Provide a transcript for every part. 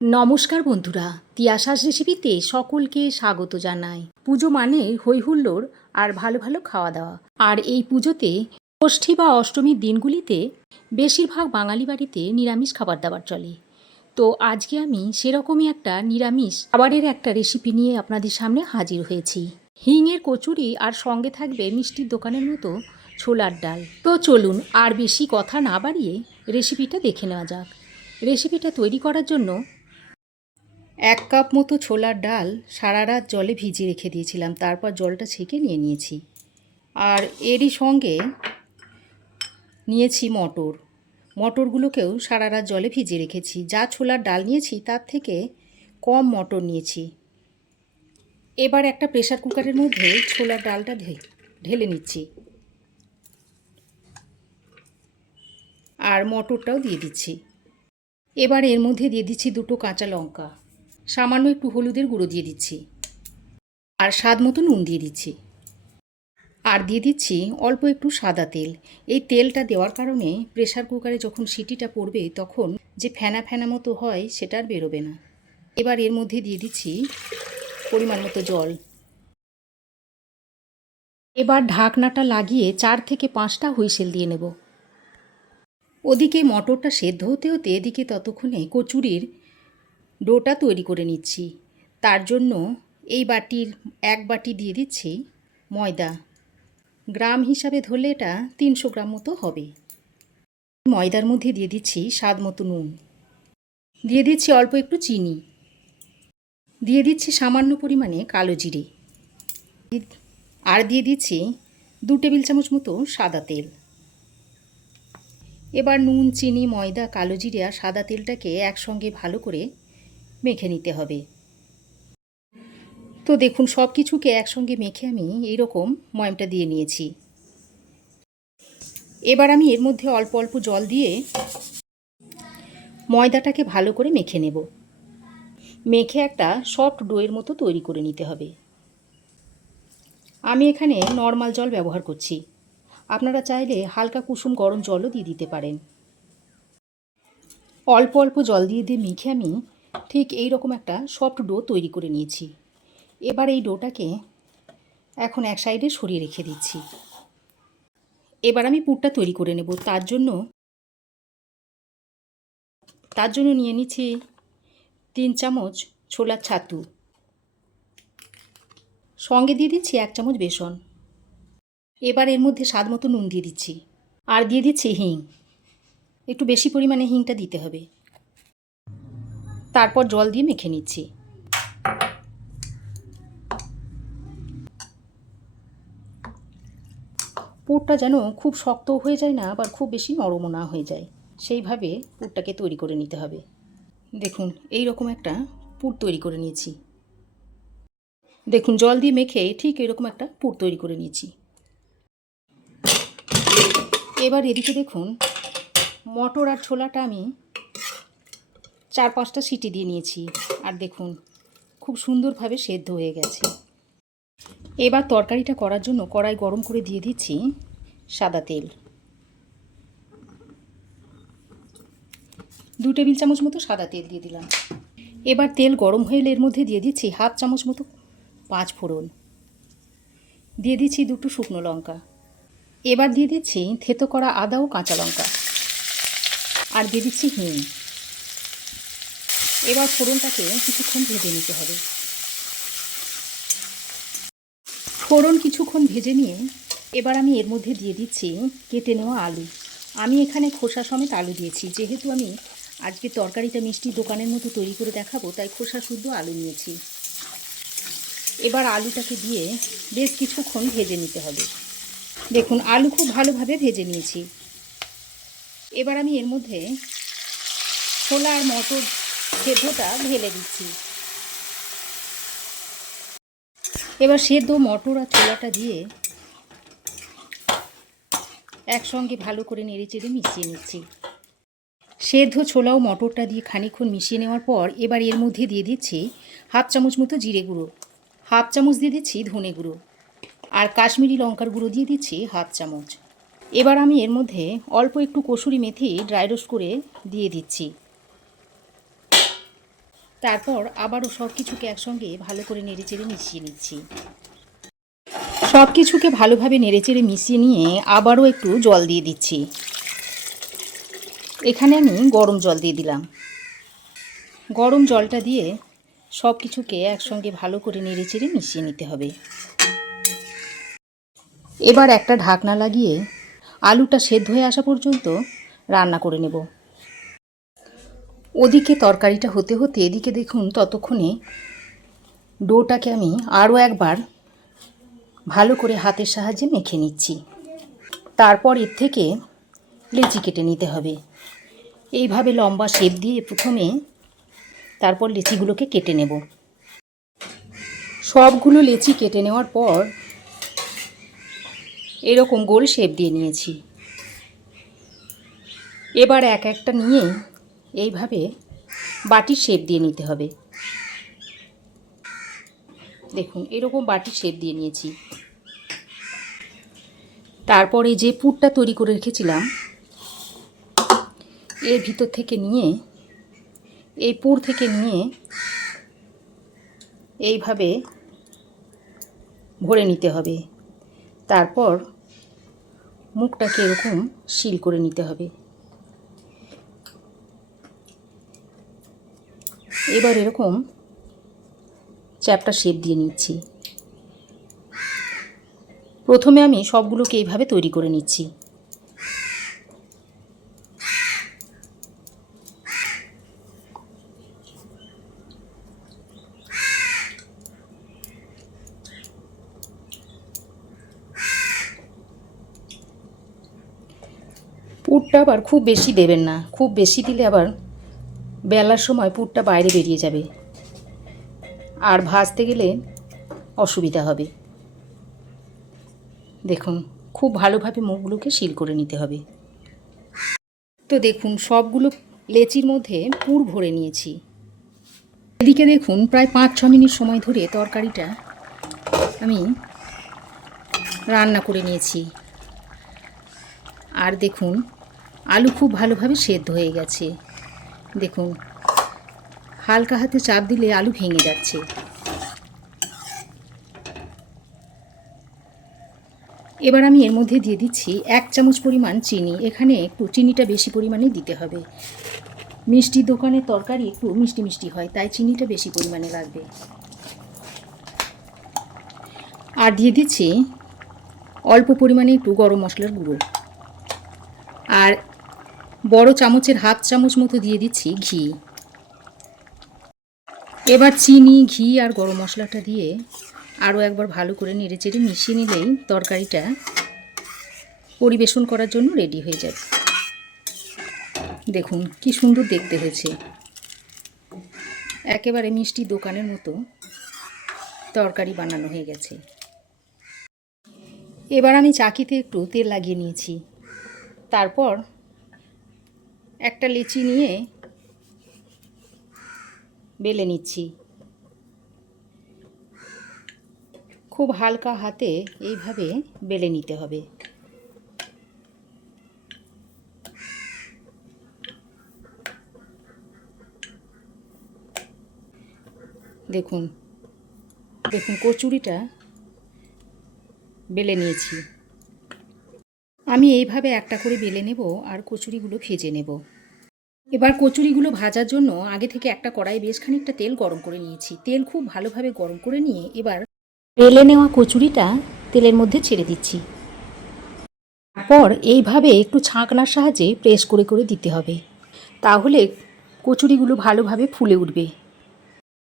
নমস্কার বন্ধুরা, তিয়াসার রেসিপিতে সকলকে স্বাগত জানাই। পুজো মানে হইহুল্লোড় আর ভালো ভালো খাওয়া দাওয়া। আর এই পুজোতে ষষ্ঠী বা অষ্টমীর দিনগুলিতে বেশিরভাগ বাঙালি বাড়িতে নিরামিষ খাবার দাবার চলে। তো আজকে আমি সেরকমই একটা নিরামিষ খাবারের একটা রেসিপি নিয়ে আপনাদের সামনে হাজির হয়েছি। হিঙের কচুরি আর সঙ্গে থাকবে মিষ্টির দোকানের মতো ছোলার ডাল। তো চলুন আর বেশি কথা না বাড়িয়ে রেসিপিটা দেখে নেওয়া যাক। রেসিপিটা তৈরি করার জন্য 1 কাপ মতো ছোলার ডাল সারা রাত জলে ভিজিয়ে রেখে দিয়েছিলাম, তারপর জলটা ছেঁকে নিয়ে নিয়েছি। আর এরই সঙ্গে নিয়েছি মটরগুলোকেও সারা রাত জলে ভিজিয়ে রেখেছি। যা ছোলার ডাল নিয়েছি তার থেকে কম মটর নিয়েছি। এবার একটা প্রেসার কুকারের মধ্যে ছোলার ডালটা ঢেলে নিচ্ছি আর মটরটাও দিয়ে দিচ্ছি। এবার এর মধ্যে দিয়ে দিচ্ছি 2টো কাঁচা লঙ্কা, সামান্য একটু হলুদের গুঁড়ো দিয়ে দিচ্ছি আর স্বাদ মতো নুন দিয়ে দিচ্ছি। আর দিয়ে দিচ্ছি অল্প একটু সাদা তেল। এই তেলটা দেওয়ার কারণে প্রেসার কুকারে যখন সিটিটা পড়বে তখন যে ফেনা ফেনা মতো হয় সেটা আর বেরোবে না। এবার এর মধ্যে দিয়ে দিচ্ছি পরিমাণ মতো জল। এবার ঢাকনাটা লাগিয়ে 4 থেকে 5টা হুইসেল দিয়ে নেব। ওদিকে মটরটা সেদ্ধ হতে হতে এদিকে ততক্ষণে কচুরির ডোটা তৈরি করে নিচ্ছি। তার জন্য এই বাটির 1 বাটি দিয়ে দিচ্ছি ময়দা। গ্রাম হিসাবে ধরলে এটা 300 গ্রাম মতো হবে। ময়দার মধ্যে দিয়ে দিচ্ছি স্বাদ মতো নুন, দিয়ে দিচ্ছি অল্প একটু চিনি, দিয়ে দিচ্ছি সামান্য পরিমাণে কালো জিরে, আর দিয়ে দিচ্ছি 2 টেবিল চামচ মতো সাদা তেল। এবার নুন, চিনি, ময়দা, কালো জিরে আর সাদা তেলটাকে একসঙ্গে ভালো করে মেখে নিতে হবে। তো দেখুন সব কিছুকে একসঙ্গে মেখে আমি এইরকম ময়ামটা দিয়ে নিয়েছি। এবার আমি এর মধ্যে অল্প অল্প জল দিয়ে ময়দাটাকে ভালো করে মেখে নেব। মেখে একটা সফট ডোয়ের মতো তৈরি করে নিতে হবে। আমি এখানে নর্মাল জল ব্যবহার করছি, আপনারা চাইলে হালকা কুসুম গরম জলও দিয়ে দিতে পারেন। অল্প অল্প জল দিয়ে মেখে আমি ঠিক এই রকম একটা সফট ডো তৈরি করে নিয়েছি। এবার এই ডোটাকে এখন এক সাইডে সরিয়ে রেখে দিচ্ছি। এবার আমি পুরটা তৈরি করে নেব। তার জন্য নিয়ে নিচ্ছি 3 চামচ ছোলার ছাতু, সঙ্গে দিয়ে দিচ্ছি 1 চামচ বেসন। এবার এর মধ্যে স্বাদ মতো নুন দিয়ে দিচ্ছি আর দিয়ে দিচ্ছি হিং। একটু বেশি পরিমাণে হিংটা দিতে হবে। তারপর জল দিয়ে মেখে নিচ্ছি। পুরটা যেন খুব শক্ত হয়ে যায় না, আবার খুব বেশি নরমও না হয়ে যায়, সেইভাবে পুরটাকে তৈরি করে নিতে হবে। দেখুন এই রকম একটা পুর তৈরি করে নিয়েছি। দেখুন জল দিয়ে মেখে ঠিক এরকম একটা পুর তৈরি করে নিয়েছি। এবার এদিকে দেখুন মটর আর ছোলাটা আমি 4-5টা সিটি দিয়ে নিয়েছি, আর দেখুন খুব সুন্দরভাবে সেদ্ধ হয়ে গেছে। এবার তরকারিটা করার জন্য কড়াই গরম করে দিয়ে দিচ্ছি সাদা তেল। 2 টেবিল চামচ মতো সাদা তেল দিয়ে দিলাম। এবার তেল গরম হয়ে এলে এর মধ্যে দিয়ে দিচ্ছি 1/2 চামচ মতো 5 ফোড়ন, দিয়ে দিচ্ছি 2টো শুকনো লঙ্কা। এবার দিয়ে দিচ্ছি থেতো করা আদা ও কাঁচা লঙ্কা, আর দিয়ে দিচ্ছি হিং। এবার ফোড়নটাকে কিছুক্ষণ ভেজে নিতে হবে। ফোড়ন কিছুক্ষণ ভেজে নিয়ে এবার আমি এর মধ্যে দিয়ে দিচ্ছি কেটে নেওয়া আলু। আমি এখানে খোসা সমেত আলু দিয়েছি, যেহেতু আমি আজকে তরকারিটা মিষ্টির দোকানের মতো তৈরি করে দেখাবো তাই খোসা শুদ্ধ আলু নিয়েছি। এবার আলুটাকে দিয়ে বেশ কিছুক্ষণ ভেজে নিতে হবে। দেখুন আলু খুব ভালোভাবে ভেজে নিয়েছি। এবার আমি এর মধ্যে ছোলা আর মটর সেদ্ধটা ঢেলে দিচ্ছি। এবার সেদ্ধ মটর আর ছোলাটা দিয়ে একসঙ্গে ভালো করে নেড়েচেড়ে মিশিয়ে নিচ্ছি। সেদ্ধ ছোলা ও মটরটা দিয়ে খানিকক্ষণ মিশিয়ে নেওয়ার পর এবার এর মধ্যে দিয়ে দিচ্ছি 1/2 চামচ মতো জিরে গুঁড়ো, 1/2 চামচ দিয়ে দিচ্ছি ধনে গুঁড়ো, আর কাশ্মীরি লঙ্কার গুঁড়ো দিয়ে দিচ্ছি 1/2 চামচ। এবার আমি এর মধ্যে অল্প একটু কসুরি মেথি ড্রাই রোস্ট করে দিয়ে দিচ্ছি। তারপর আবারও সব কিছুকে একসঙ্গে ভালো করে নেড়েচেড়ে মিশিয়ে নিচ্ছি। সব কিছুকে ভালোভাবে নেড়েচেড়ে মিশিয়ে নিয়ে আবারও একটু জল দিয়ে দিচ্ছি। এখানে আমি গরম জল দিয়ে দিলাম। গরম জলটা দিয়ে সব কিছুকে একসঙ্গে ভালো করে নেড়েচেড়ে মিশিয়ে নিতে হবে। এবার একটা ঢাকনা লাগিয়ে আলুটা সেদ্ধ হয়ে আসা পর্যন্ত রান্না করে নেব। ওদিকে তরকারিটা হতে হতে এদিকে দেখুন ততক্ষণে ডোটাকে আমি আরও একবার ভালো করে হাতের সাহায্যে মেখে নিচ্ছি। তারপর এর থেকে লেচি কেটে নিতে হবে। এইভাবে লম্বা শেপ দিয়ে প্রথমে তারপর লেচিগুলোকে কেটে নেব। সবগুলো লেচি কেটে নেওয়ার পর এরকম গোল শেপ দিয়ে নিয়েছি। এবার এক একটা নিয়ে এইভাবে বাটির শেপ দিয়ে নিতে হবে। দেখুন এরকম বাটির শেপ দিয়ে নিয়েছি। তারপরে যে পুরটা তৈরি করে রেখেছিলাম এর ভিতর থেকে নিয়ে এই পুর থেকে নিয়ে এইভাবে ভরে নিতে হবে। তারপর মুখটাকে এরকম সিল করে নিতে হবে। এবার এরকম চ্যাপ্টা শেপ দিয়ে নিচ্ছি। প্রথমে আমি সবগুলোকে এইভাবে তৈরি করে নিচ্ছি। পুরটা আবার খুব বেশি দেবেন না, খুব বেশি দিলে আবার বেলার সময় পুরটা বাইরে বেরিয়ে যাবে আর ভাজতে গেলে অসুবিধা হবে। দেখুন খুব ভালোভাবে মুখগুলোকে সিল করে নিতে হবে। তো দেখুন সবগুলো লেচির মধ্যে পুর ভরে নিয়েছি। এদিকে দেখুন প্রায় 5-6 মিনিট সময় ধরে তরকারিটা আমি রান্না করে নিয়েছি। আর দেখুন আলু খুব ভালোভাবে সেদ্ধ হয়ে গেছে। দেখুন হালকা হাতে চাপ দিলে আলু ভেঙে যাচ্ছে। এবার আমি এর মধ্যে দিয়ে দিচ্ছি 1 চামচ পরিমাণ চিনি। এখানে একটু চিনিটা বেশি পরিমাণে দিতে হবে। মিষ্টির দোকানের তরকারি একটু মিষ্টি মিষ্টি হয়, তাই চিনিটা বেশি পরিমাণে লাগবে। আর দিয়ে দিচ্ছি অল্প পরিমাণে একটু গরম মশলার গুঁড়ো। আর বড় চামচের 1/2 চামচ মতো দিয়ে দিচ্ছি ঘি। এবার চিনি, ঘি আর গরম মশলাটা দিয়ে আরও একবার ভালো করে নেড়েচেড়ে মিশিয়ে নিলেই তরকারিটা পরিবেশন করার জন্য রেডি হয়ে যাবে। দেখুন কি সুন্দর দেখতে হয়েছে, একেবারে মিষ্টি দোকানের মতো তরকারি বানানো হয়ে গেছে। এবার আমি চাকিতে একটু তেল লাগিয়ে নিয়েছি। তারপর একটা লেচি নিয়ে বেলে নিচ্ছি। খুব হালকা হাতে এইভাবে বেলে নিতে হবে। দেখুন দেখুন কচুরিটা বেলে নিয়েছি। আমি এইভাবে একটা করে বেলে নেব আর কচুরিগুলো ভেজে নেব। এবার কচুরিগুলো ভাজার জন্য আগে থেকে একটা কড়াইয়ে বেশ খানিকটা তেল গরম করে নিয়েছি। তেল খুব ভালোভাবে গরম করে নিয়ে এবার বেলে নেওয়া কচুরিটা তেলের মধ্যে ছেড়ে দিচ্ছি। তারপর এইভাবে একটু ছাঁকনার সাহায্যে প্রেস করে করে দিতে হবে, তাহলে কচুরিগুলো ভালোভাবে ফুলে উঠবে।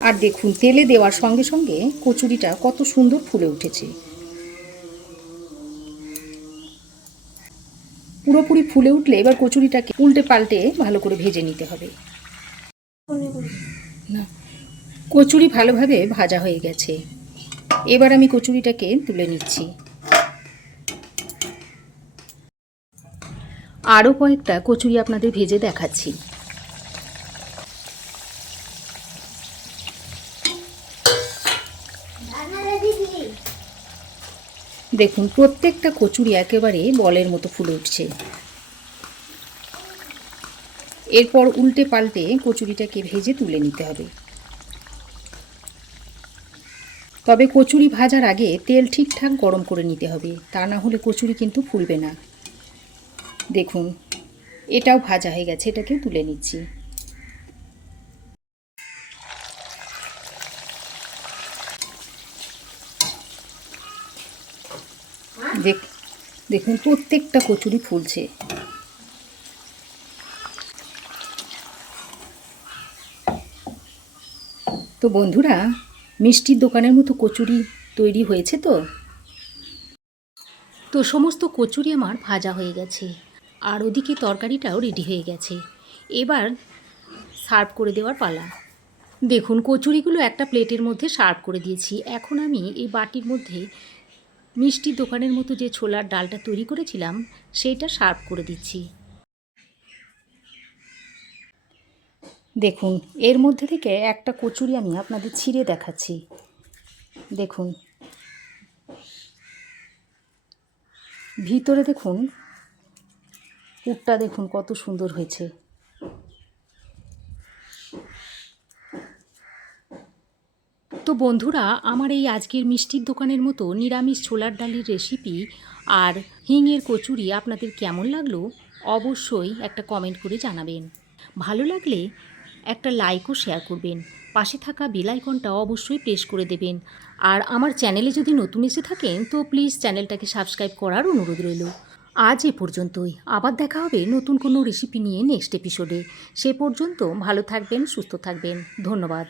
আর দেখুন তেলে দেওয়ার সঙ্গে সঙ্গে কচুরিটা কত সুন্দর ফুলে উঠেছে। পুরোপুরি ফুলে উঠলে এবার কচুরিটাকে উল্টে পাল্টে ভালো করে ভেজে নিতে হবে। না, কচুরি ভালোভাবে ভাজা হয়ে গেছে। এবার আমি কচুরিটাকে তুলে নিচ্ছি। আরও কয়েকটা কচুরি আপনাদের ভেজে দেখাচ্ছি। দেখুন প্রত্যেকটা কচুরি একেবারে বলের মতো ফুলে উঠছে। এরপর উল্টে পাল্টে কচুরিটাকে ভেজে তুলে নিতে হবে। তবে কচুরি ভাজার আগে তেল ঠিকঠাক গরম করে নিতে হবে, তা না হলে কচুরি কিন্তু ফুলবে না। দেখুন এটাও ভাজা হয়ে গেছে, এটাকেও তুলে নিচ্ছি। দেখুন প্রত্যেকটা কচুরি ফুলছে। তো বন্ধুরা, মিষ্টির দোকানের মতো কচুরি তৈরি হয়েছে তো সমস্ত কচুরি আমার ভাজা হয়ে গেছে, আর ওদিকে তরকারিটাও রেডি হয়ে গেছে। এবার সার্ভ করে দেওয়ার পালা। দেখুন কচুরিগুলো একটা প্লেটের মধ্যে সার্ভ করে দিয়েছি। এখন আমি এই বাটির মধ্যে মিষ্টির দোকানের মতো যে ছোলার ডালটা তৈরি করেছিলাম সেইটা সার্ভ করে দিচ্ছি। দেখুন এর মধ্যে থেকে একটা কচুরি আমি আপনাদের ছিঁড়ে দেখাচ্ছি। দেখুন ভিতরে দেখুন পুরটা দেখুন কত সুন্দর হয়েছে। তো বন্ধুরা, আমার এই আজকের মিষ্টির দোকানের মতো নিরামিষ ছোলার ডালের রেসিপি আর হিঙের কচুরি আপনাদের কেমন লাগলো অবশ্যই একটা কমেন্ট করে জানাবেন। ভালো লাগলে একটা লাইক ও শেয়ার করবেন। পাশে থাকা বেল আইকনটা অবশ্যই প্রেস করে দেবেন। আর আমার চ্যানেলে যদি নতুন এসে থাকেন তো প্লিজ চ্যানেলটাকে সাবস্ক্রাইব করার অনুরোধ রইল। আজ এ পর্যন্তই, আবার দেখা হবে নতুন কোনো রেসিপি নিয়ে নেক্সট এপিসোডে। সে পর্যন্ত ভালো থাকবেন, সুস্থ থাকবেন। ধন্যবাদ।